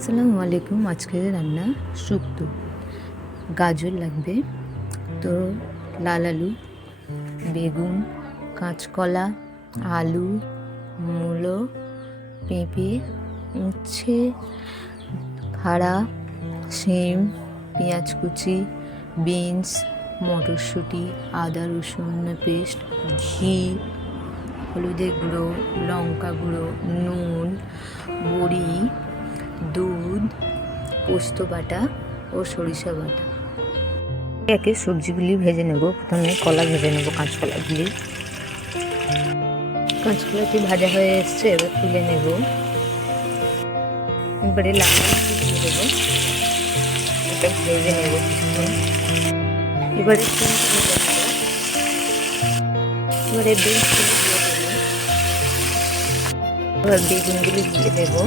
আসসালামু আলাইকুম, আজকের রান্না শুক্তো। গাজর লাগবে, তো লাল আলু, বেগুন, কাঁচকলা, আলু, মূলো, পেঁপে, উচ্ছে, খাড়া, শিম, পেঁয়াজ কুচি, বিনস, মটরশুঁটি, আদা, রসুন, পেস্ট, ঘি, হলুদের গুঁড়ো, লঙ্কা গুঁড়ো, নুন পোস্ত বাটা ও সরিষা বাটা। একে সবজিগুলি ভেজে নেব। প্রথমে কলা ভেজে নেব, কাঁচকলাগুলি। কাঁচকলাটি ভাজা হয়ে এসছে, এবার তুলে নেব। এবারে লাল দিয়ে দেবো। এটা ভেজে নেব এবারে এবারে এবার বেগুনগুলি দিয়ে দেবো।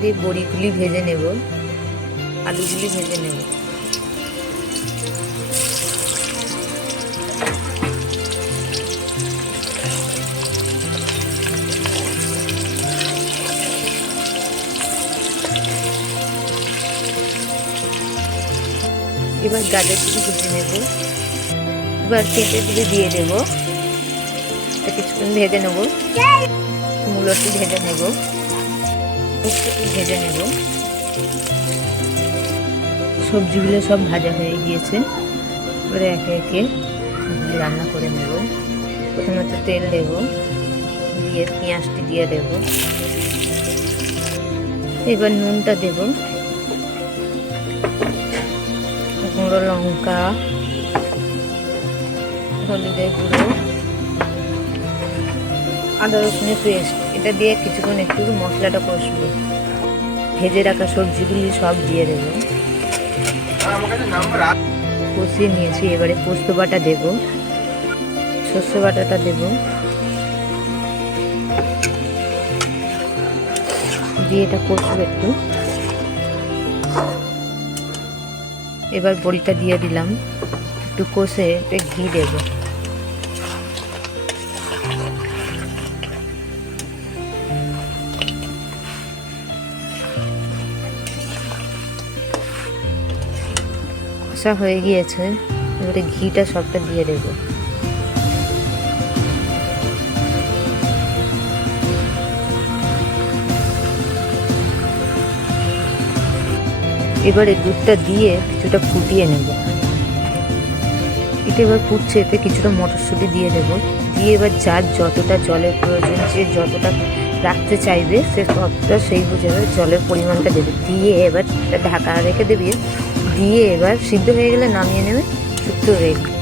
দিয়ে বড়িগুলি ভেজে নেব, আলুগুলি ভেজে নেব। এবার গাজরগুলি ভেজে নেব। এবার পেঁপেগুলি দিয়ে দেব। কিছুক্ষণ ভেজে নেব। মূলটি ভেজে নেব। একটু ভেজে নেব। সবজিগুলো সব ভাজা হয়ে গিয়েছে। এবারে একে একে রান্না করে নেব। প্রথমত তেল দেব, দিয়ে পেঁয়াজটি দিয়ে দেব। এবার নুনটা দেব। গুঁড়ো লঙ্কা, হলুদের গুঁড়ো। আদা, রসুনের পেস্ট, এটা দিয়ে কিছুক্ষণ একটু মশলাটা কষবো। ভেজে রাখা সবজিগুলি সব দিয়ে দেবো। কষিয়ে নিয়েছি, এবারে পোস্ত বাটা দেব। শস্য বাটাটা দেব। দিয়ে এটা কষবো একটু। এবার বড়িটা দিয়ে দিলাম। একটু কষে একটা ঘি দেবো। কষা হয়ে গিয়েছে, এবারে ঘিটা সবটা দিয়ে দেব। এবারে দুধটা দিয়ে কিছুটা ফুটিয়ে নেব। এটা এবার ফুটছে, এতে কিছুটা মটরশুঁটি দিয়ে দেবো। দিয়ে এবার যার যতটা জলের প্রয়োজন, যে যতটা রাখতে চাইবে, সে ততটা সেই বুঝে জলের পরিমাণটা দেবে। দিয়ে এবার ঢাকা রেখে দেবে। দিয়ে এবার সিদ্ধ হয়ে গেলে নামিয়ে নেবে শুক্তো রেডি